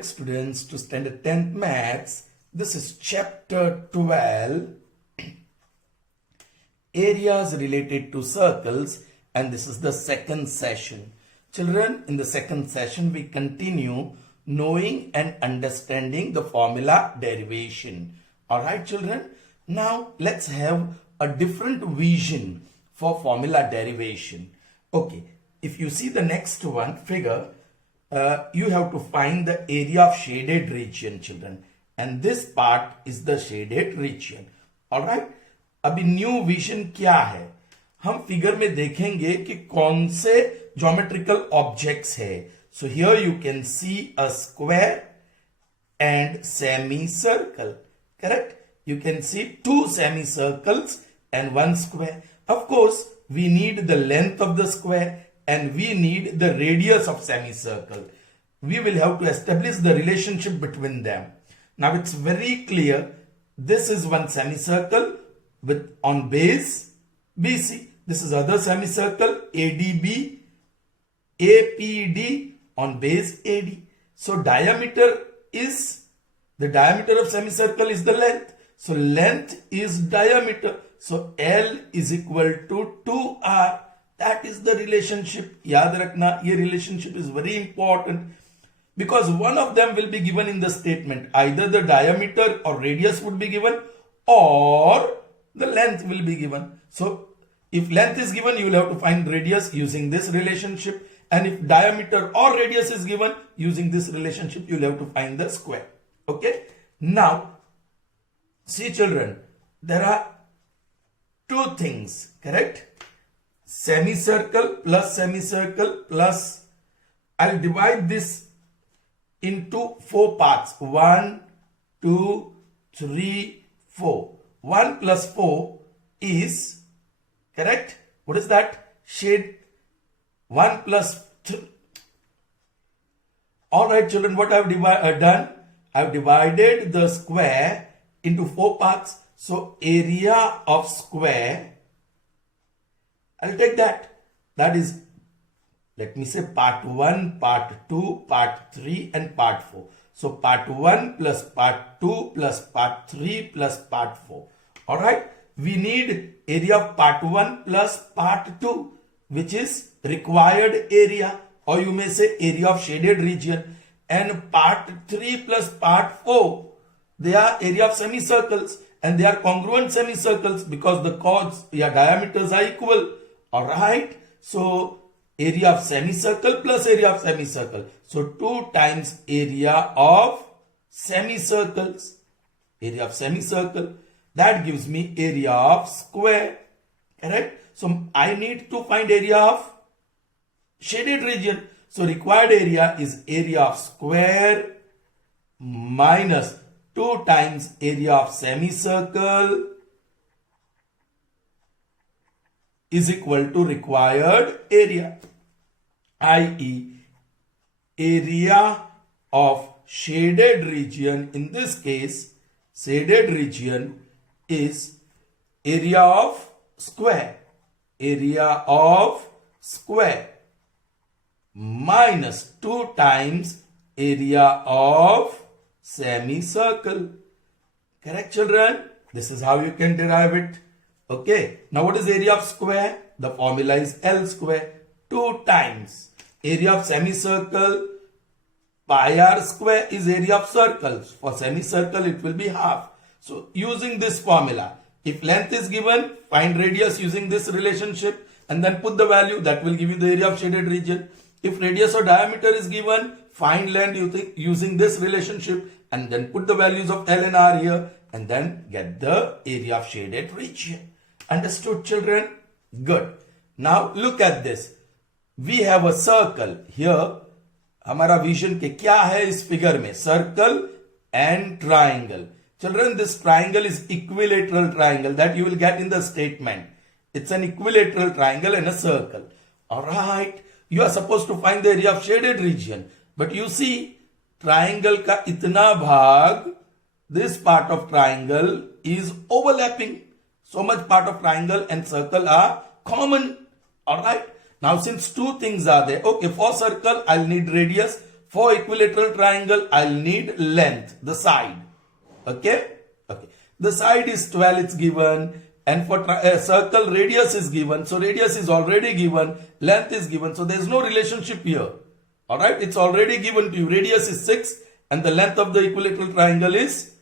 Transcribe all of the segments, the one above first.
correct, students, to standard 10th maths. This is chapter 12, areas related to circles, and this is the second session. Children, in the second session we continue knowing and understanding the formula derivation. Alright children, now let's have a different vision for formula derivation. Okay, if you see the next one figure, you have to find the area of shaded region, children, and this part is the shaded region. Alright, अभी new vision क्या है, हम figure में देखेंगे कि कौन से geometrical objects है. So here you can see a square and semi circle. Correct, you can see two semicircles and one square. Of course, we need the length of the square and we need the radius of semicircle. We will have to establish the relationship between them. Now it's very clear. This is one semicircle with on base BC. This is other semicircle ADB, APD on base AD. So the diameter of semicircle is the length. So length is diameter. So L is equal to 2R. That is the relationship. याद रखना, ये relationship is very important because one of them will be given in the statement. Either the diameter or radius would be given or the length will be given. So if length is given, you will have to find radius using this relationship. And if diameter or radius is given, using this relationship, you will have to find the square. Okay. Now, see children, there are two things, correct? Semicircle plus, I'll divide this into 4 parts. 1, 2, 3, 4. 1 plus 4 is, correct? What is that? Shade. 1 plus 3. Alright children, what I've done? I've divided the square into 4 parts. So area of square, I'll take that. That is, let me say part 1, part 2, part 3 and part 4. So part 1 plus part 2 plus part 3 plus part 4. Alright, we need area of part 1 plus part 2, which is required area, or you may say area of shaded region, and part 3 plus part 4. They are area of semicircles and they are congruent semicircles because the chords, diameters are equal. Alright. So area of semicircle plus area of semicircle. So 2 times area of semicircles. Area of semicircle. That gives me area of square. Correct. So I need to find area of shaded region. So required area is area of square minus 2 times area of semicircle is equal to required area, i.e. area of shaded region. In this case, shaded region is area of square. Area of square minus 2 times area of semicircle. Correct children? This is how you can derive it. Okay. Now what is area of square? The formula is L square. 2 times area of semicircle. Pi r square is area of circles. For semicircle it will be half. So using this formula, if length is given, find radius using this relationship and then put the value. That will give you the area of shaded region. If radius or diameter is given, find length using this relationship and then put the values of L and R here and then get the area of shaded region. Understood children? Good. Now look at this. We have a circle here. हमारा vision के क्या है इस figure में? Circle and triangle. Children, this triangle is equilateral triangle that you will get in the statement. It's an equilateral triangle and a circle. Alright. You are supposed to find the area of shaded region. But you see, triangle का इतना भाग, this part of triangle is overlapping. So much part of triangle and circle are common. Alright. Now since 2 things are there, okay, for circle I'll need radius. for equilateral triangle, I'll need length, the side. Okay? Okay. The side is 12, it's given. And for circle, radius is given. So radius is already given. Length is given. So there's no relationship here. Alright? It's already given to you. Radius is 6 and the length of the equilateral triangle is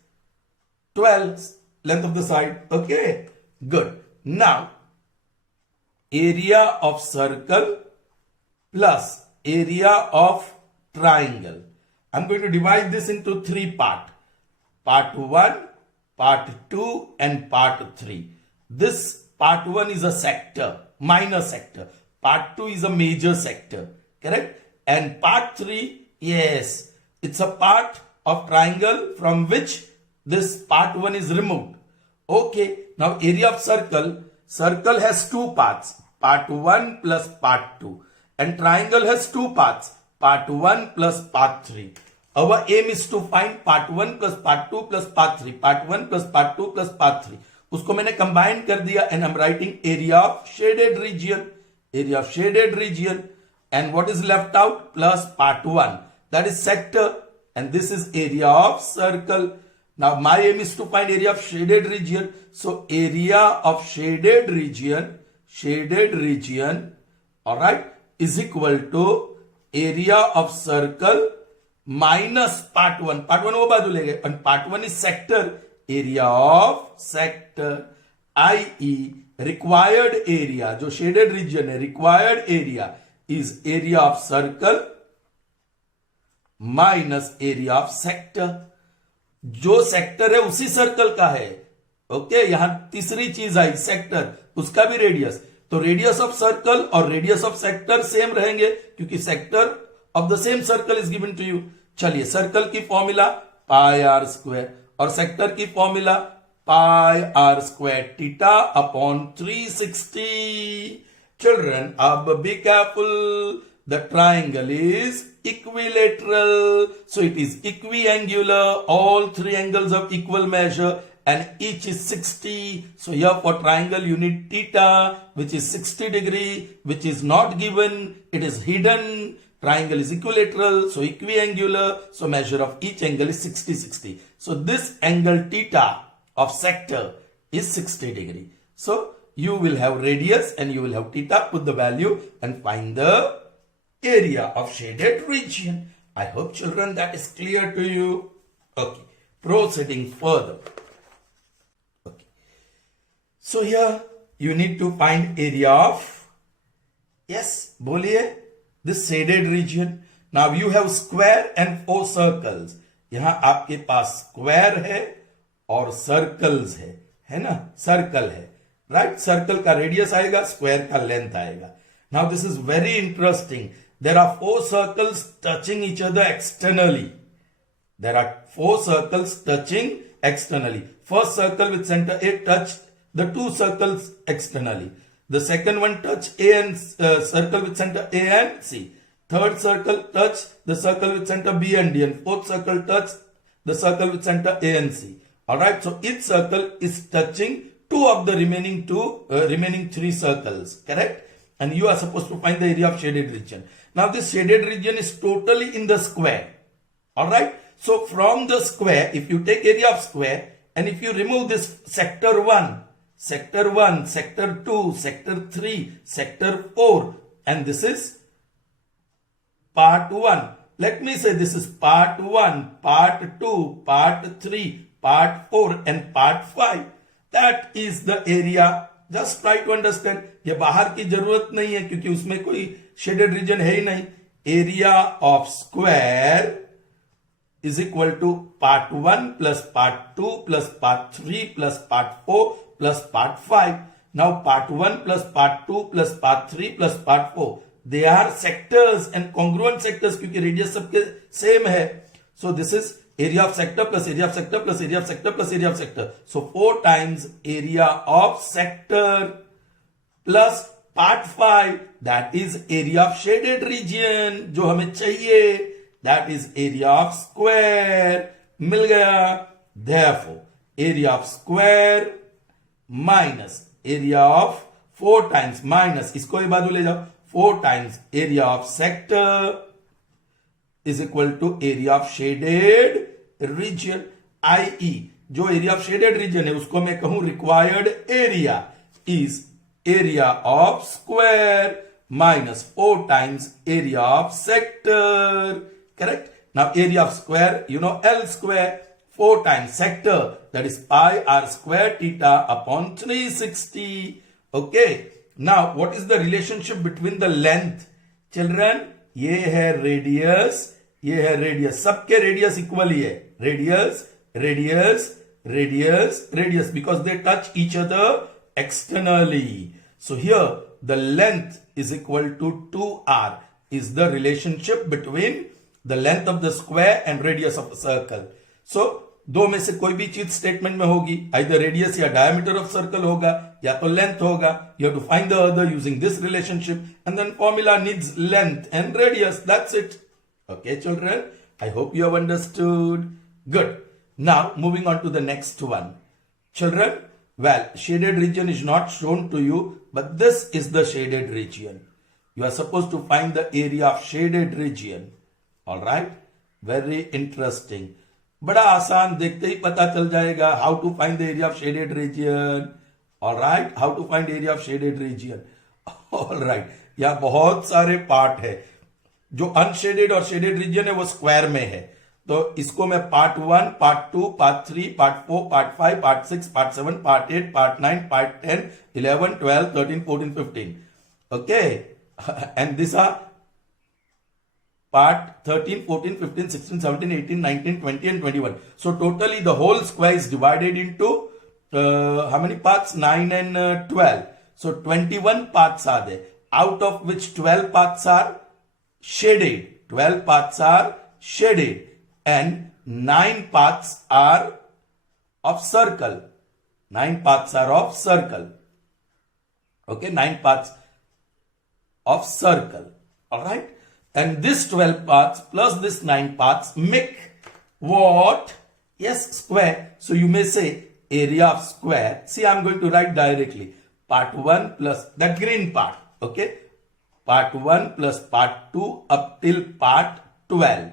12. Length of the side. Okay? Good. Now, area of circle plus area of triangle. I'm going to divide this into 3 parts. Part 1, part 2 and part 3. This part 1 is a sector, minor sector. Part 2 is a major sector. Correct? And part 3, yes, it's a part of triangle from which this part 1 is removed. Okay, now area of circle. Circle has 2 parts, part 1 plus part 2. And triangle has 2 parts, part 1 plus part 3. Our aim is to find part 1 plus part 2 plus part 3. Part 1 plus part 2 plus part 3. उसको मैंने combine कर दिया and I'm writing area of shaded region. Area of shaded region. And what is left out? Plus part 1. That is sector. And this is area of circle. Now my aim is to find area of shaded region. So area of shaded region, alright, is equal to area of circle minus part 1. Part 1 वो बाजू ले गए. And part 1 is sector. Area of sector, i.e. required area, जो shaded region है, required area is area of circle minus area of sector. जो sector है उसी circle का है. ओके, यहां तीसरी चीज आई सेक्टर, उसका भी रेडियस. तो रेडियस ऑफ सर्कल और रेडियस ऑफ सेक्टर सेम रहेंगे क्योंकि sector of the same circle is given to you. चलिए, सर्कल की फॉर्मूला पाई आर स्क्वायर और सेक्टर की formula pi are square theta upon 360. Children, अब be careful. The triangle is equilateral. So it is equiangular. All 3 angles of equal measure and each is 60. So here for triangle you need theta, which is 60 degree, which is not given. It is hidden. Triangle is equilateral, so equiangular. So measure of each angle is 60. So this angle theta of sector is 60 degree. So you will have radius and you will have theta. Put the value and find the area of shaded region. I hope, children, that is clear to you. Okay, proceeding further. Okay, so here you need to find area of, yes, boliye, this shaded region. Now you have square and 4 circles. यहां आपके पास square है और circles है ना, circle है, right. Circle का radius आएगा, square का लेंथ आएगा. Now this is very interesting. There are 4 circles touching each other externally. There are 4 circles touching externally. First circle with center A touch the 2 circles externally. The second one touch A and circle with center A and C. Third circle touch the circle with center B and D. And fourth circle touch the circle with center A and C. Alright, so each circle is touching 2 of the remaining 3 circles. Correct? And you are supposed to find the area of shaded region. Now this shaded region is totally in the square. Alright. So from the square, if you take area of square and if you remove this sector 1, sector 1, sector 2, sector 3, sector 4, and this is part 1. Let me say this is part 1, part 2, part 3, part 4 and part 5. That is the area. Just try to understand. ये बाहर की जरूरत नहीं है क्योंकि उसमें कोई shaded region है ही नहीं. Area of square is equal to part 1 plus part 2 plus part 3 plus part 4 plus part 5. Now part 1 plus part 2 plus part 3 plus part 4. They are sectors and congruent sectors क्योंकि radius सबके same है. So this is area of sector plus area of sector plus area of sector plus area of sector. So 4 times area of sector plus part 5, that is area of shaded region जो हमें चाहिए, that is area of square. मिल गया. Therefore area of square minus area of 4 times minus इसको ये बाजू ले जाओ, 4 times area of sector is equal to area of shaded region. i.e. जो area of shaded region है उसको मैं कहूं required area is area of square minus 4 times area of sector. Correct? Now area of square, you know, L square, 4 times sector, that is pi r square theta upon 360. Okay. Now what is the relationship between the length? Children, ये है radius, ये है radius. सबके radius equal ही है. Radius, radius, radius, radius, because they touch each other externally. So here the length is equal to 2r is the relationship between the length of the square and radius of a circle. So दो में से कोई भी चीज statement में होगी, either radius या diameter of circle होगा या तो length होगा. You have to find the other using this relationship, and then formula needs length and radius. That's it. Okay, children, I hope you have understood. Good. Now moving on to the next one. Children, well, shaded region is not shown to you, but this is the shaded region. You are supposed to find the area of shaded region. All right? Very interesting. बड़ा आसान, देखते ही पता चल जाएगा how to find the area of shaded region. All right? How to find area of shaded region. All right. यहाँ बहुत सारे part है. जो अनशेडेड और शेडेड रीजन है वो स्क्वायर में है. तो इसको मैं part 1, part 2, part 3, part 4, part 5, part 6, part 7, part 8, part 9, part 10, 11, 12, 13, 14, 15. Okay? And these are part 13, 14, 15, 16, 17, 18, 19, 20 and 21. So totally the whole square is divided into how many parts? 9 and 12. So 21 parts are there, out of which 12 parts are shaded. 12 parts are shaded and 9 parts are of circle. 9 parts are of circle. Okay, 9 parts of circle. All right. And this 12 parts plus this 9 parts make what? Yes, square. So you may say area of square. See, I'm going to write directly. Part 1 plus that green part. Okay. Part 1 plus part 2 up till part 12.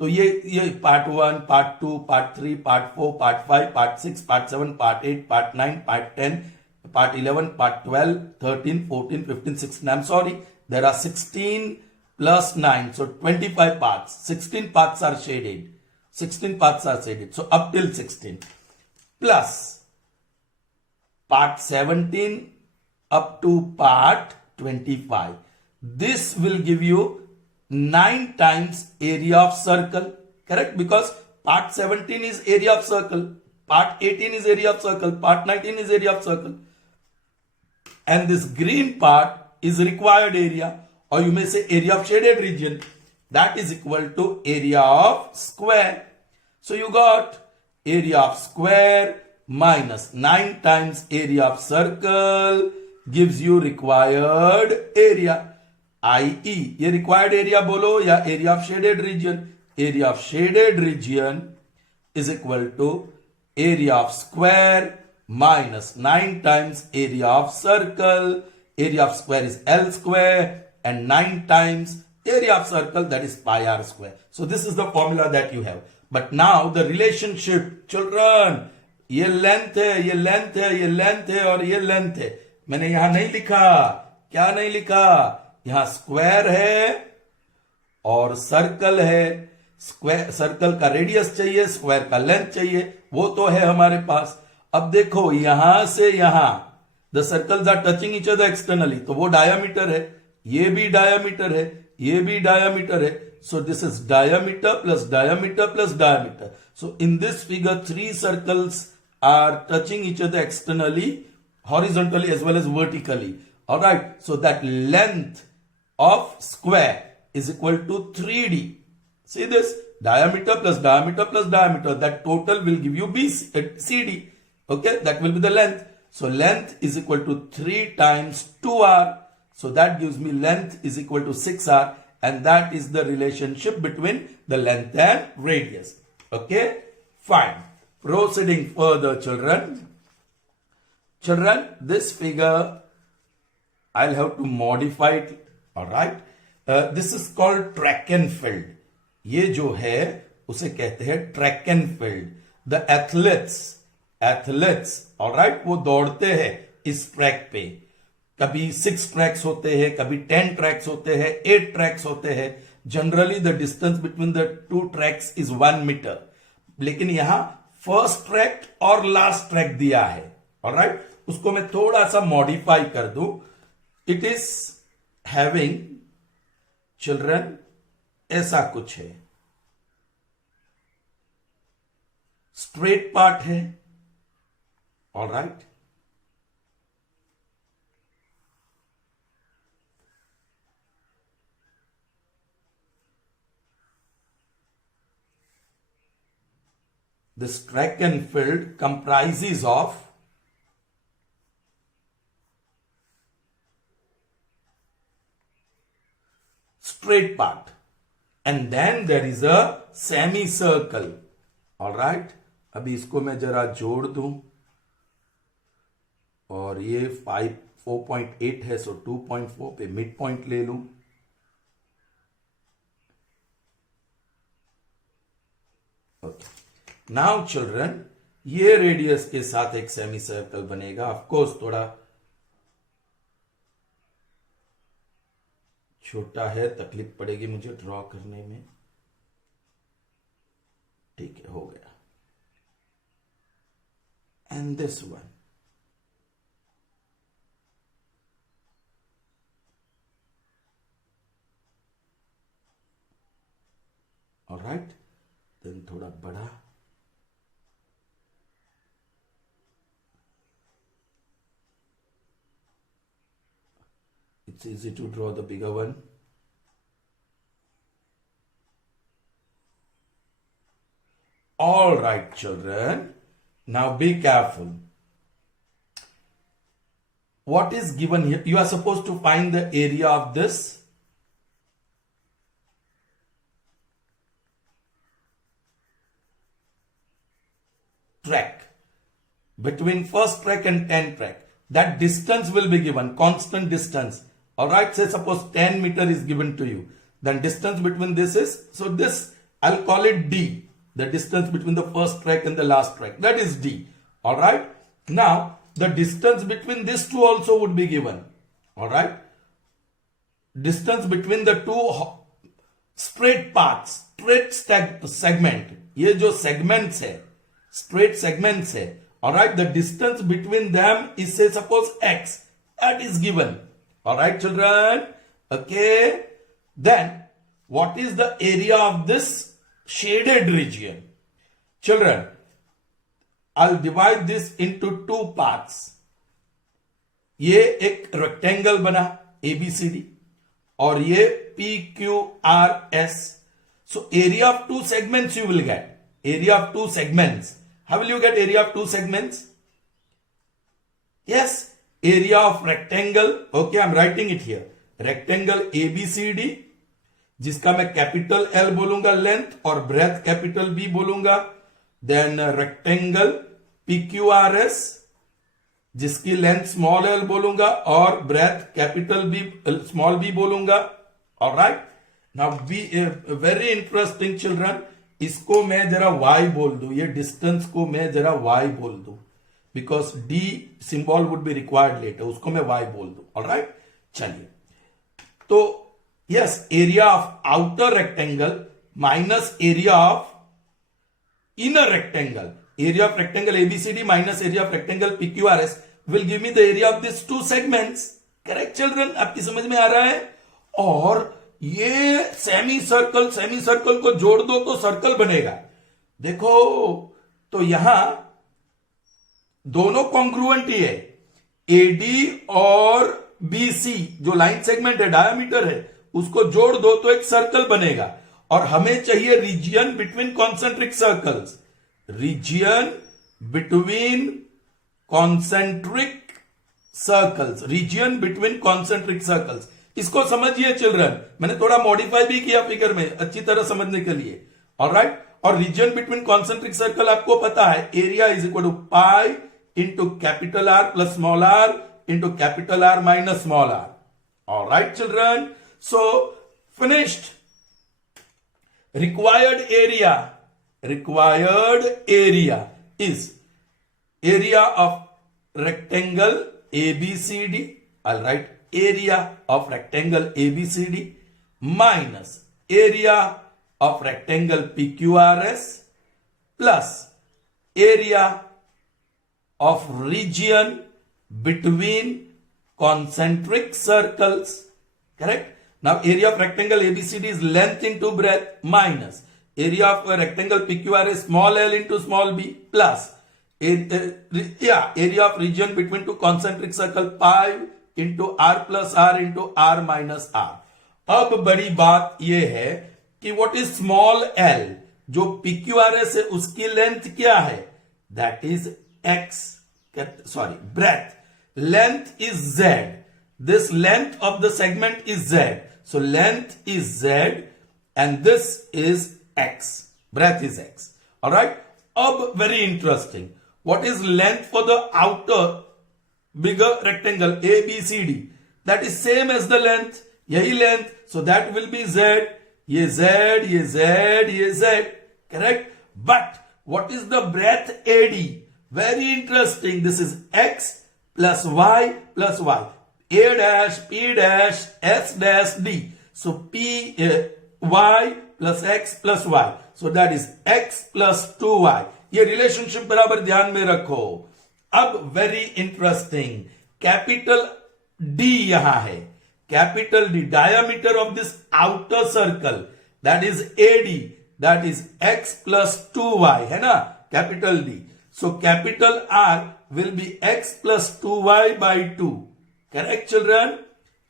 तो ये part 1, part 2, part 3, part 4, part 5, part 6, part 7, part 8, part 9, part 10, part 11, part 12, 13, 14, 15, 16. I'm sorry. There are 16 plus 9. So 25 parts. 16 parts are shaded. 16 parts are shaded. So up till 16. Plus part 17 up to part 25. This will give you 9 times area of circle. Correct? Because part 17 is area of circle. Part 18 is area of circle. Part 19 is area of circle. And this green part is required area, or you may say area of shaded region. That is equal to area of square. So you got area of square minus 9 times area of circle gives you required area. i.e. ये required area बोलो या area of shaded region. Area of shaded region is equal to area of square minus 9 times area of circle. Area of square is L square and 9 times area of circle, that is pi r square. So this is the formula that you have. But now the relationship, children, ये length है, ये length है, ये length है और ये length है. मैंने यहां नहीं लिखा. क्या नहीं लिखा? यहां स्क्वायर है और सर्कल है. स्क्वायर सर्कल का रेडियस चाहिए, स्क्वायर का लेंथ चाहिए, वो तो है हमारे पास. अब देखो यहां से यहां the circles are touching each other externally, तो वो डायामीटर है, ये भी डायामीटर है, ये भी डायामीटर है. So this is diameter plus diameter plus diameter. So in this figure, 3 circles are touching each other externally, horizontally as well as vertically. Alright, so that length of square is equal to 3D. See this? Diameter plus diameter plus diameter. That total will give you CD. Okay, that will be the length. So length is equal to 3 times 2r. So that gives me length is equal to 6r. And that is the relationship between the length and radius. Okay, fine. Proceeding further, children. Children, this figure, I'll have to modify it. Alright. This is called track and field. ये जो है उसे कहते हैं track and field. The athletes alright, वो दौड़ते हैं इस ट्रैक पे. कभी 6 ट्रैक्स होते हैं, कभी 10 ट्रैक्स होते हैं, 8 ट्रैक्स होते हैं. Generally the distance between the 2 tracks is 1 metre. लेकिन यहां फर्स्ट ट्रैक और लास्ट ट्रैक दिया है. ऑलराइट, उसको मैं थोड़ा सा मॉडिफाई कर दूं. इट इज हैविंग चिल्ड्रन ऐसा कुछ है. स्ट्रेट पार्ट है. Alright, this track and field comprises of straight part and then there is a semicircle. all right, अभी इसको मैं जरा जोड़ दूं और ये 4.8 है, सो 2.4 पे मिड पॉइंट ले लूं. ओके, नाउ चिल्ड्रन, ये रेडियस के साथ एक सेमी सर्कल बनेगा. ऑफ कोर्स थोड़ा छोटा है, तकलीफ पड़ेगी मुझे ड्रॉ करने में. ठीक है, हो गया. And this one, alright, then थोड़ा बड़ा. It's easy to draw the bigger one. All right, children. Now be careful. What is given here? You are supposed to find the area of this track between first track and 10 track. That distance will be given, constant distance. Alright, say suppose 10 meter is given to you. Then distance between this is, so this I'll call it D. The distance between the first track and the last track. That is D. Alright. Now, the distance between these two also would be given. Alright. Distance between the two straight paths, straight segment. ये जो segments है, straight segments है. Alright, the distance between them is say suppose X. That is given. Alright, children. Okay. Then, what is the area of this shaded region? Children, I'll divide this into two parts. ये एक rectangle बना ABCD और ये PQRS. So, area of two segments you will get. Area of two segments. How will you get area of two segments? Yes, area of rectangle. Okay, I'm writing it here. Rectangle ABCD, जिसका मैं capital L बोलूंगा length और breadth capital B बोलूंगा. Then rectangle PQRS, जिसकी length small l बोलूंगा और breadth capital B small b बोलूंगा. Alright, now be very interesting children. इसको मैं जरा y बोल दूं, ये डिस्टेंस को मैं जरा y बोल दूं, because d symbol would be required later, उसको मैं y बोल दूं. ऑलराइट, चलिए. तो yes, area of outer rectangle minus area of inner rectangle. Area of rectangle ABCD minus area of rectangle PQRS will give me the area of this two segments. Correct children, आपकी समझ में आ रहा है? और ये semi circle को जोड़ दो तो सर्कल बनेगा. देखो, तो यहां दोनों कॉन्ग्रुएंट ही है. एडी और बीसी जो लाइन सेगमेंट है, डायमीटर है, उसको जोड़ दो तो एक सर्कल बनेगा. और हमें चाहिए region between concentric circles. Region between concentric circles. Region between concentric circles. इसको समझिए चिल्ड्रन, मैंने थोड़ा मॉडिफाई भी किया फिगर में अच्छी तरह समझने के लिए. ऑलराइट, और रीजन बिटवीन कॉन्सेंट्रिक सर्कल आपको पता है, area is equal to pi into capital R plus small r into capital R minus small r. Alright children, so finished. Required area is area of rectangle ABCD. I'll write area of rectangle ABCD minus area of rectangle PQRS plus area of region between concentric circles. Correct? Now area of rectangle ABCD is length into breadth minus area of a rectangle PQRS small l into small b plus area of region between two concentric circle pi into r plus r into r minus r. अब बड़ी बात यह है कि what is small l, जो PQRS है उसकी length क्या है, that is x, sorry breadth, length is z, this length of the segment is z, so length is z and this is x, breadth is x. All right, अब very interesting, what is length for the outer bigger rectangle ABCD, that is same as the length, यही length, so that will be z, ये z, ये z, ये z, correct? But what is the breadth AD? Very interesting, this is x plus y plus y, a dash, p dash, s dash d, so p y plus x plus y, so that is x plus 2y. ये relationship बराबर ध्यान में रखो. अब very interesting, capital D यहां है, capital D diameter of this outer circle that is AD, that is x plus 2y है ना, capital D. So capital R will be x plus 2y by 2. Correct children?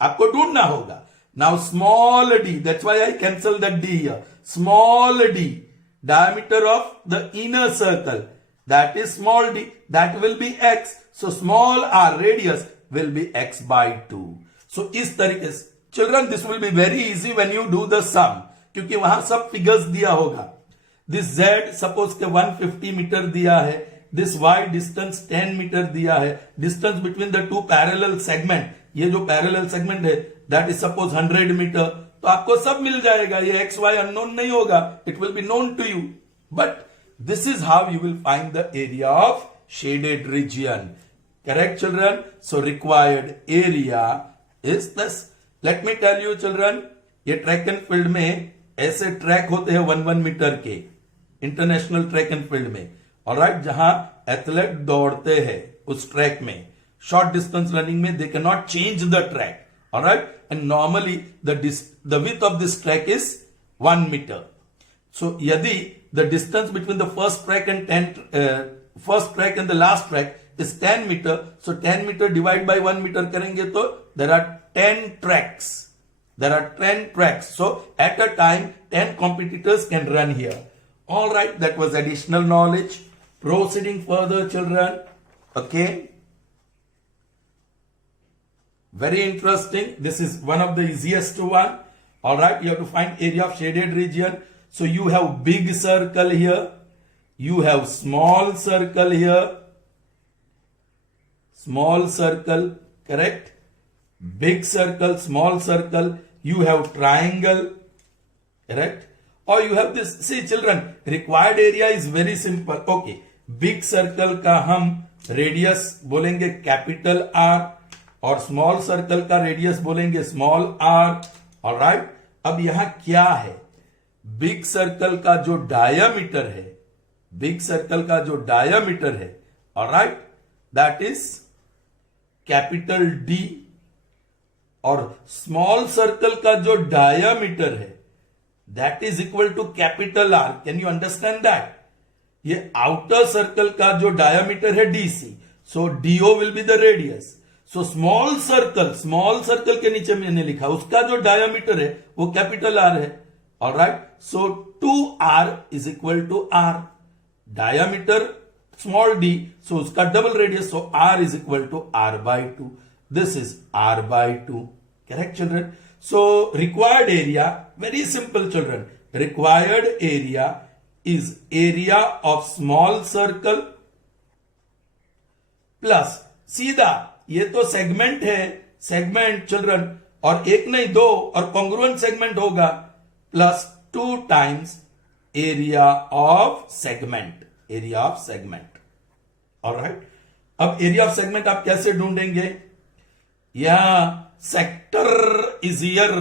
आपको ढूंढना होगा. Now small d, that's why I cancel that d here. Small d diameter of the inner circle, that is small d, that will be x, so small r radius will be x by 2. So इस तरीके से children this will be very easy when you do the sum, क्योंकि वहां सब figures दिया होगा. this z suppose के 150 metre दिया है, this y distance 10 मीटर दिया है, distance between the two parallel segment, ये जो parallel segment है that is suppose 100 मीटर, तो आपको सब मिल जाएगा, ये एक्स वाई अननोन नहीं होगा, it will be known to you. But this is how you will find the area of shaded region. Correct children? So required area is this. Let me tell you children, ये track and field में ऐसे track होते हैं 1 metre के, international track and field में, alright, जहां athlete दौड़ते हैं उस ट्रैक में. शॉर्ट डिस्टेंस रनिंग में they can not change the track, alright, and normally the width of this track is 1 meter. So यदि the distance between the first track and the last track is 10 meter, so 10 meter divided by 1 meter करेंगे तो there are 10 tracks. There are 10 tracks. So at a time 10 competitors can run here. All right, that was additional knowledge. Proceeding further, children. Okay. Very interesting. This is one of the easiest one. All right, you have to find area of shaded region. So you have big circle here, you have small circle here, small circle, correct? Big circle, small circle, you have triangle, correct? Or you have this. See children, required area is very simple. Okay, big circle का हम radius बोलेंगे capital R, और small circle का radius बोलेंगे small r. Alright, अब यहां क्या है, बिग सर्कल का जो डायामीटर है, बिग सर्कल का जो डायामीटर है, alright, that is capital D, और स्मॉल सर्कल का जो डायामीटर है that is equal to capital R. Can you understand that? ये आउटर सर्कल का जो डायामीटर है DC, so DO will be the radius. So small circle के नीचे मैंने लिखा उसका जो डायमीटर है वो कैपिटल आर है. Alright, so 2r is equal to R, diameter small D, so उसका double radius, so r is equal to r by 2. This is r by 2. Correct children? So required area, very simple children, required area is area of small circle plus, सीधा ये तो segment है, segment children, और एक नहीं दो, और congruent segment होगा plus 2 times area of segment, area of segment. Alright, अब एरिया ऑफ सेगमेंट आप कैसे ढूंढेंगे? यहां सेक्टर इजियर,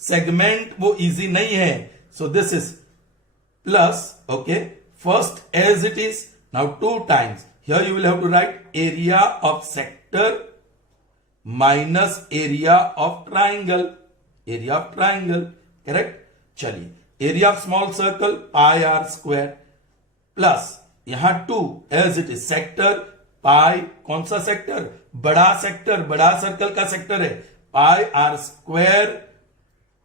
सेगमेंट वो इजी नहीं है, so this is plus, okay, first as it is, now 2 times, here you will have to write area of sector minus area of triangle, area of triangle, correct? चलिए area of small circle pi r square plus यहां 2 as it is, sector pi, कौन सा sector? बड़ा sector, बड़ा circle का sector है, pi r square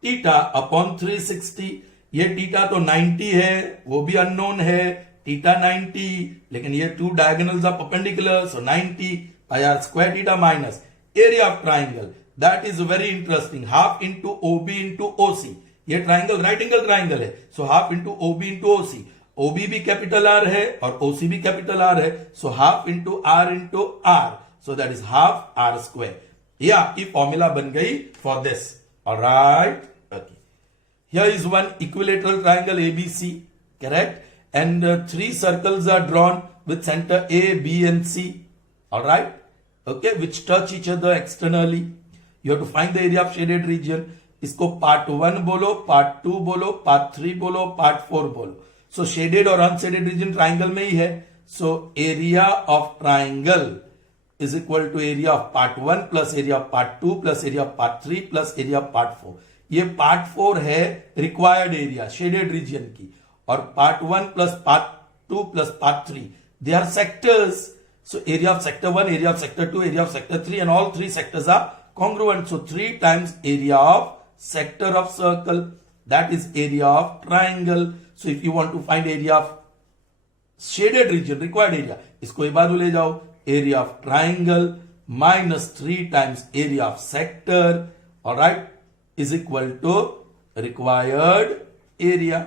theta upon 360। ये theta तो 90 है, वो भी अननोन है, थीटा 90, लेकिन ये 2 diagonals are perpendicular, so 90 pi are square theta minus area of triangle, that is very interesting, half into OB into OC. ये ट्राइंगल राइट एंगल ट्राइंगल है, so half into OB into OC, OB भी capital R है और ओसी भी capital R है, so half into R, so that is half are square. ये आपकी formula बन गई for this. Alright, okay, here is one equilateral triangle ABC, correct, and 3 circles are drawn with center A, B and C, all right, okay, which touch each other externally. You have to find the area of shaded region. इसको part 1 बोलो, part 2 बोलो, part 3 बोलो, part 4 बोलो। so shaded और unshaded region triangle में ही है, so area of triangle is equal to area of part 1 plus area of part 2 plus area of part 3 plus area of part 4। ये part 4 है required area shaded region की, और part 1 plus part 2 plus part 3 they are sectors, so area of sector 1, area of sector 2, area of sector 3 and all 3 sectors are congruent, so 3 times area of sector of circle, that is area of triangle. So if you want to find area of shaded region, required area, इसको एक बाजू ले जाओ, area of triangle minus 3 times area of sector, alright, is equal to required area,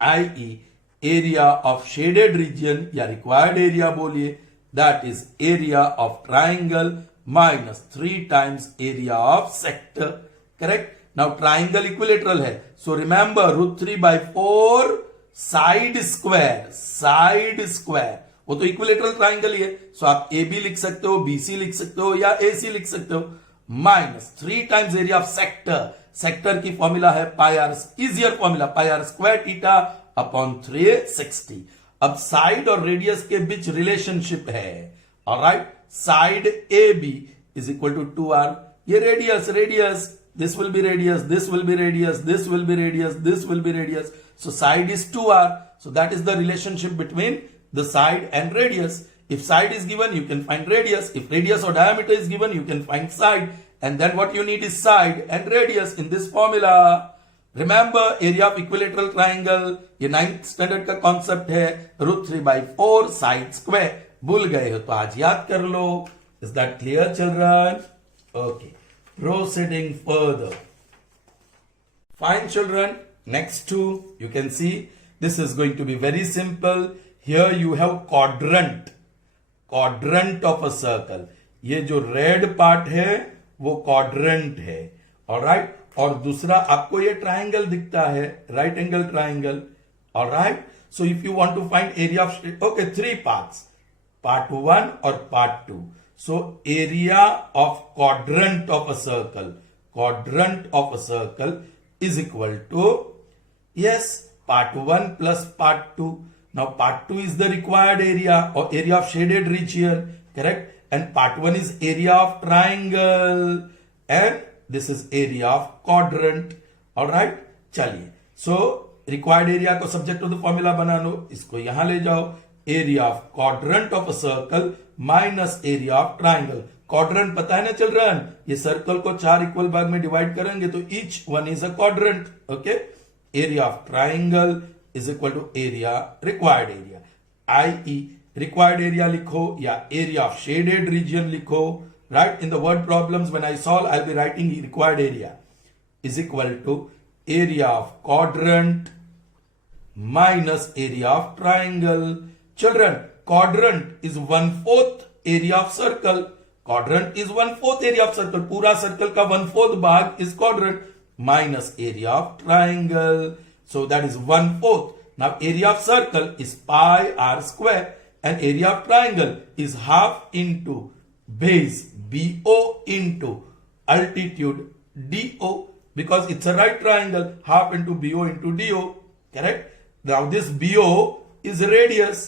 i.e. area of shaded region या required area बोलिए, that is area of triangle minus 3 times area of sector, correct? Now triangle equilateral है, so remember √3/4 side square, वो तो equilateral triangle ही है, so आप AB लिख सकते हो, BC लिख सकते हो या AC लिख सकते हो, minus 3 times area of sector, sector की फॉर्मूला है pi r, easier formula pi are square theta upon 360। अब साइड और रेडियस के बीच रिलेशनशिप है, alright, side A B is equal to 2r, ये radius, this will be radius, this will be radius, this will be radius, this will be radius, so side is 2r, so that is the relationship between the side and radius. If side is given, you can find radius. If radius or diameter is given, you can find side. And then what you need is side and radius in this formula. Remember, area of equilateral triangle, ये 9th standard का concept है, √3/4 side square. भूल गए हो तो आज याद कर लो. Is that clear, children? Okay. Proceeding further. Fine, children. Next two, you can see, this is going to be very simple. Here you have quadrant of a circle. ये जो रेड पार्ट है वो क्वाड्रेंट है, alright, और दूसरा आपको ये triangle दिखता है, right angle triangle, alright. So if you want to find area of, okay, 3 parts, part 1 और part 2। So area of quadrant of a circle is equal to, yes, part 1 plus part 2। Now part 2 is the required area or area of shaded region, correct? And part 1 is area of triangle and this is area of quadrant, alright? चलिए, so required area को subject to the formula बना लो, इसको यहां ले जाओ, area of quadrant of a circle minus area of triangle। quadrant पता है ना children, ये circle को 4 इक्वल भाग में डिवाइड करेंगे तो each one is a quadrant, okay? area of triangle is equal to area, required area, i.e. required area लिखो या area of shaded region लिखो, right? In the word problems when I solve, I'll be writing required area is equal to area of quadrant minus area of triangle. Children, quadrant is 1/4 area of circle. Quadrant is 1/4 area of circle, पूरा circle का 1/4 भाग is quadrant, minus area of triangle, so that is 1/4. Now area of circle is pi r square and area of triangle is half into base BO into altitude DO, because it's a right triangle, half into BO into DO, correct? Now this BO is radius.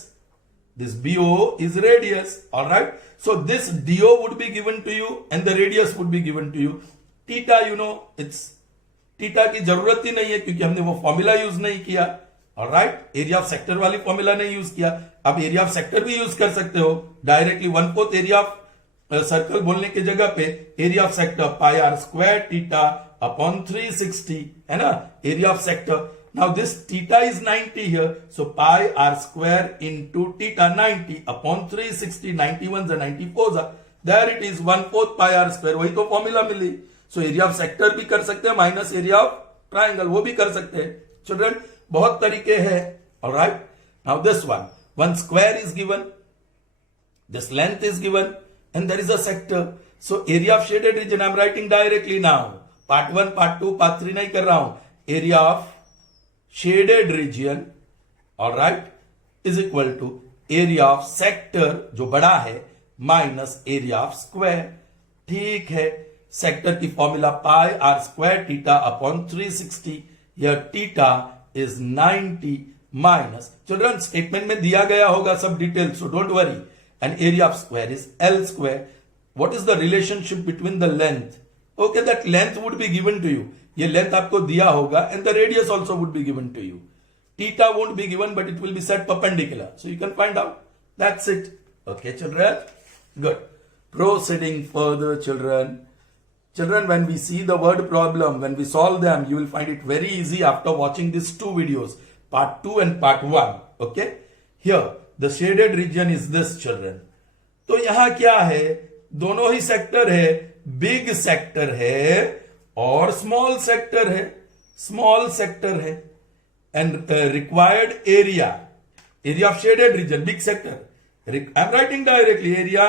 This BO is radius, alright? So this DO would be given to you and the radius would be given to you. Theta, you know, it's theta की जरूरत ही नहीं है क्योंकि हमने वो formula use नहीं किया, alright? Area of sector वाली फॉर्मूला नहीं यूज किया. अब एरिया ऑफ सेक्टर भी यूज कर सकते हो डायरेक्टली. 1/4 एरिया ऑफ सर्कल बोलने की जगह पे area of sector pi are square theta upon 360 है ना, area of sector. Now this theta is 90 here, so pi are square into theta 90 upon 360. 91 94 there it is 1/4 pi are square. वही तो formula मिली. So area of sector भी कर सकते हैं minus area of triangle, वो भी कर सकते हैं. चिल्ड्रन बहुत तरीके हैं, alright? Now this one square is given, this length is given and there is a sector. So area of shaded region I am writing directly now. Part 1 part 2 part 3 नहीं कर रहा हूं. Area of shaded region, alright, is equal to area of sector जो बड़ा है minus area of square. ठीक है, sector की formula pi are square theta upon 360. यह theta is 90 minus, children statement में दिया गया होगा सब detail, so don't worry. And area of square is L square. What is the relationship between the length? Okay, that length would be given to you. ये length आपको दिया होगा and the radius also would be given to you. Theta won't be given but it will B set perpendicular, so you can find out. That's it. Okay children, good. Proceeding further, Children, when we see the word problem, when we solve them, you will find it very easy after watching these two videos, part 2 and part 1. Okay? Here, the shaded region is this, children. तो यहां क्या है? दोनों ही sector है. Big sector है और small sector है. Small sector है and required area of shaded reason, big sector. I am writing directly. Area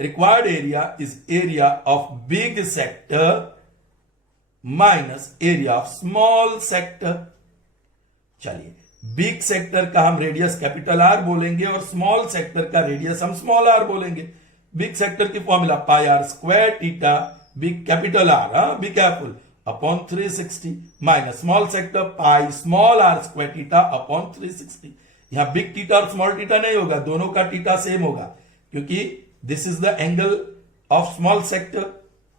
required area is area of big sector minus area of small sector. चलिए, big sector का हम radius capital R बोलेंगे और small sector का radius हम small r बोलेंगे. Big sector की formula pi are square theta big capital R, be careful, upon 360 minus small sector pi small r square theta upon 360. यहां big theta और small theta नहीं होगा, दोनों का थीटा सेम होगा क्योंकि this is the angle of small sector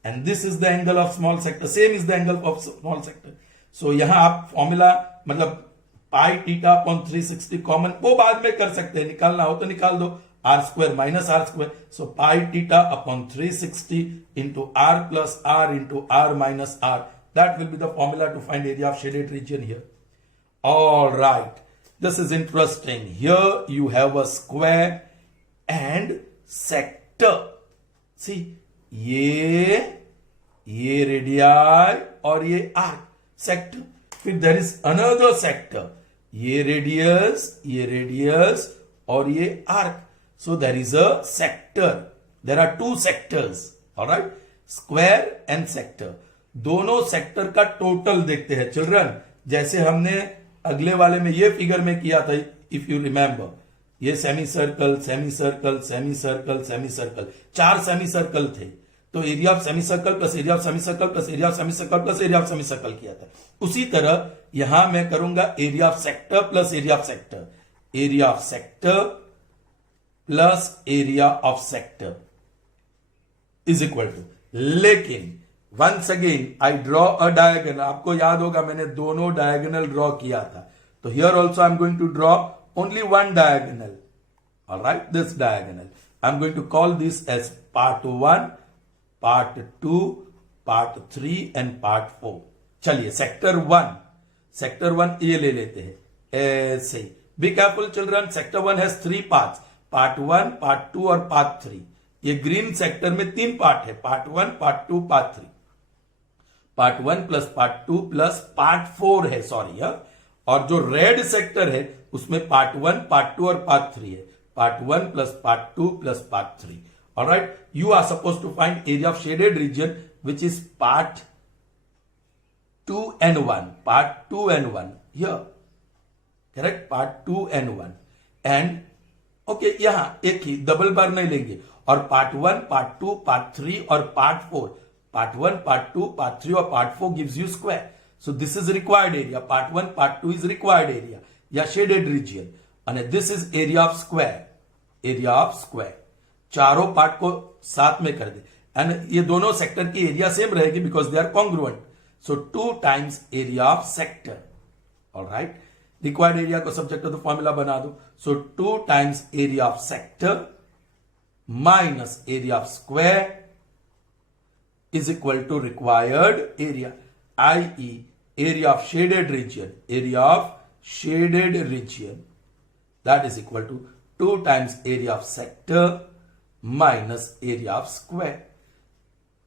and this is the angle of small sector, same is the angle of small sector. So यहां आप फॉर्मूला मतलब पाई थीटा अपॉन 360 कॉमन वो बाद में कर सकते हैं, निकालना हो तो निकाल दो. R square minus R square, so pi theta upon 360 into R plus R into R minus R. That will be the formula to find area of shaded region here. Alright, this is interesting. Here you have a square and sector. See, ये radii और ये arc sector. फिर there is another sector, ये radius और ये arc. So there is a sector. There are 2 sectors, alright? Square and sector. दोनों sector का total देखते हैं चिल्ड्रन, जैसे हमने अगले वाले में ये फिगर में किया था. इफ यू रिमेंबर, ये semi circle semi circle semi circle semi circle, 4 semi circle थे. तो area of semi circle plus area of semi circle plus area of semi circle plus area of semi circle किया था. उसी तरह यहां मैं करूंगा area of sector plus area of sector, area of sector plus area of sector is equal to. लेकिन once again I draw a diagonal. आपको याद होगा मैंने दोनों डायगोनल ड्रॉ किया था. तो here also I am going to draw only one diagonal. All right, this diagonal. I'm going to call this as part 1, part 2, part 3 and part 4. चलिए, sector 1 ये ले लेते हैं ऐसे. Be careful children, sector 1 has 3 parts. part 1, part 2 और part 3. ये green sector में 3 part है, part 1, part 2, part 3. part 1 plus part 2 plus part 4 है, सॉरी. और जो रेड सेक्टर है उसमें पार्ट 1, पार्ट 2 और पार्ट 3 है. Part 1 plus part 2 plus part 3. All right, you are supposed to find area of shaded region, which is part 2 and 1. Part 2 and 1 here. Correct? Part 2 and 1. And okay, यहां एक ही double बार नहीं लेंगे, और part 1, part 2, part 3 और part 4. Part 1, part 2, part 3 और part 4 gives you square. So this is required area. Part 1, part 2 is required area या shaded region. And this is area of square. Area of square. चारों part को साथ में कर दे, and ये दोनों sector की एरिया सेम रहेगी because they are congruent. So 2 times area of sector. Alright, required area को सब्जेक्ट ऑफ द फॉर्मूला बना दो. So 2 times area of sector minus area of square is equal to required area, i.e. area of shaded region. Area of shaded region, that is equal to 2 times area of sector minus area of square.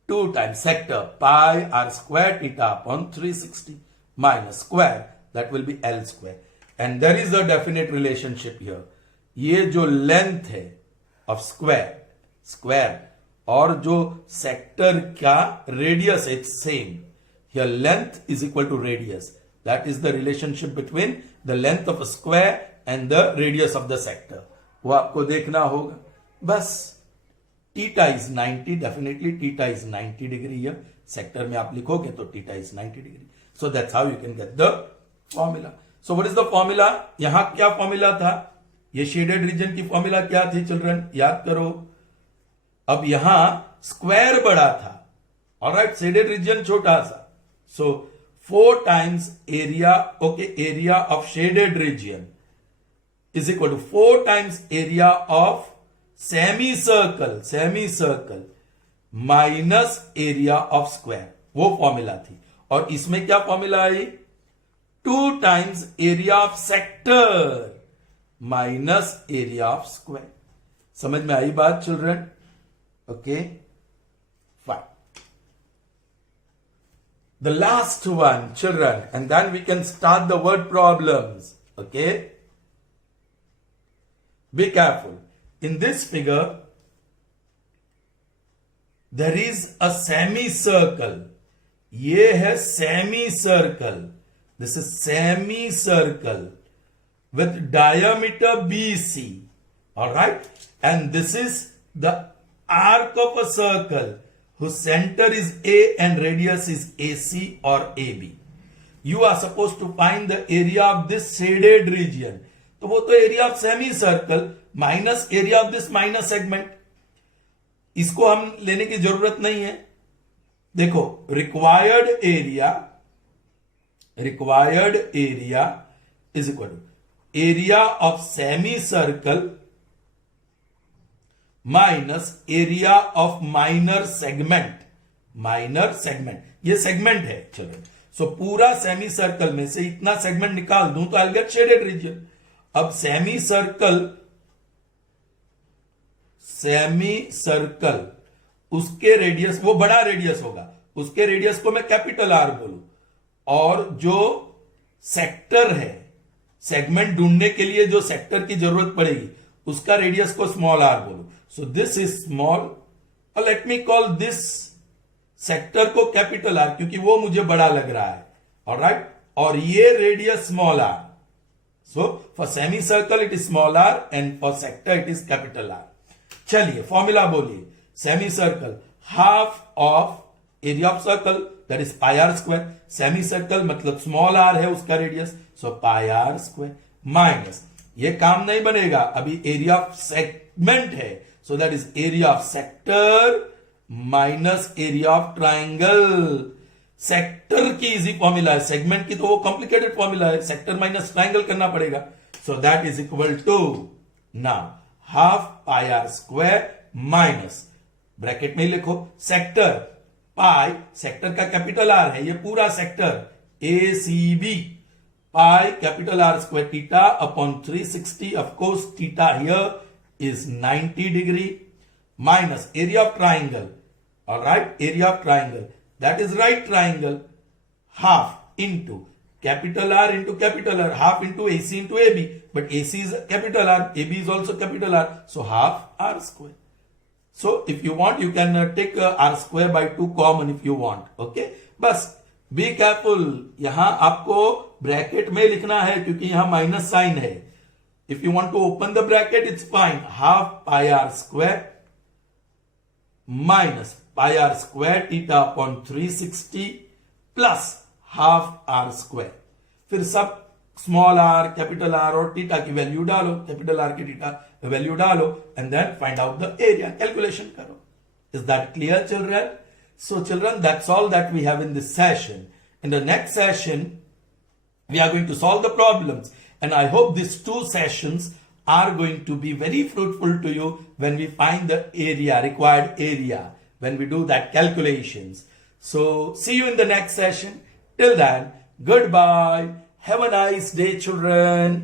2 times sector, pi r square theta upon 360 minus square, that will be L square. And there is a definite relationship here. ये जो length है of square और जो sector का radius है, same. Here length is equal to radius. That is the relationship between the length of a square and the radius of the sector. वो आपको देखना होगा. बस theta is 90, definitely theta is 90 degree here. Sector में आप लिखोगे तो theta is 90 degree. So that's how you can get the formula. So what is the formula? यहां क्या फॉर्मूला था? ये शेडेड रीजन की फॉर्मूला क्या थी चिल्ड्रन? याद करो. अब यहां स्क्वायर बड़ा था, ऑलराइट, शेडेड रीजन छोटा सा. So 4 times area, okay, area of shaded region is equal to 4 times area of semi circle minus area of square. वो फॉर्मूला थी. और इसमें क्या फॉर्मूला आई? 2 times area of sector minus area of square. समझ में आई बात children? Okay, fine. The last one, children, and then we can start the word problems. Okay, be careful. In this figure, there is a semicircle. ये है semicircle. This is semicircle with diameter BC. All right, and this is the arc of a circle whose center is A and radius is AC or AB. You are supposed to find the area of this shaded region. तो वो तो area of semi circle minus area of this minor segment. इसको हम लेने की जरूरत नहीं है. देखो, required area is equal to area of semi circle minus area of minor segment. ये सेगमेंट है. चलो, सो पूरा सेमी सर्कल में से इतना सेगमेंट निकाल दूं तो आई गेट शेडेड रीजन. अब सेमी सर्कल उसके रेडियस, वो बड़ा रेडियस होगा, उसके रेडियस को मैं कैपिटल आर बोलूं, और जो सेक्टर है, सेगमेंट ढूंढने के लिए जो सेक्टर की जरूरत पड़ेगी, उसका रेडियस को स्मॉल आर बोलूं. So this is small, or let me call this sector को कैपिटल आर, क्योंकि वो मुझे बड़ा लग रहा है. ऑलराइट, और ये radius small r. So for semicircle it is small r and for sector it is capital R. चलिए फॉर्मूला बोलिए. Semicircle half of area of circle, that is pi are square. Semicircle मतलब small r है उसका radius, so pi are square minus, ये काम नहीं बनेगा, अभी एरिया ऑफ सेगमेंट है, so that is area of sector minus area of triangle. Sector की इजी फॉर्मूला है, सेगमेंट की तो वो कॉम्प्लिकेटेड फॉर्मूला है. सेक्टर माइनस ट्राइंगल करना पड़ेगा. So that is equal to now half pi are square minus, bracket में लिखो, सेक्टर पाई, सेक्टर का कैपिटल आर है, ये पूरा sector A C B, pi capital R square theta upon 360. Of course theta here is 90 degree minus area of triangle. All right, area of triangle, that is right triangle, half into capital R into capital R, half into AC into AB, but AC is capital R, AB is also capital R, so half R square. So if you want, you can take r square by 2 common if you want. Okay, बस be careful, यहां आपको bracket में लिखना है क्योंकि यहां minus sign है. If you want to open the bracket it's fine. Half pi are square minus pi are square theta upon 360 plus half are square. फिर सब स्मॉल आर, कैपिटल आर और थीटा की वैल्यू डालो, capital R की theta value डालो, and then find out the area. Calculation करो. Is that clear children? So children, that's all that we have in this session. In the next session, we are going to solve the problems. And I hope these 2 sessions are going to be very fruitful to you when we find the area, required area, when we do that calculations. So see you in the next session. Till then, goodbye. Have a nice day, children.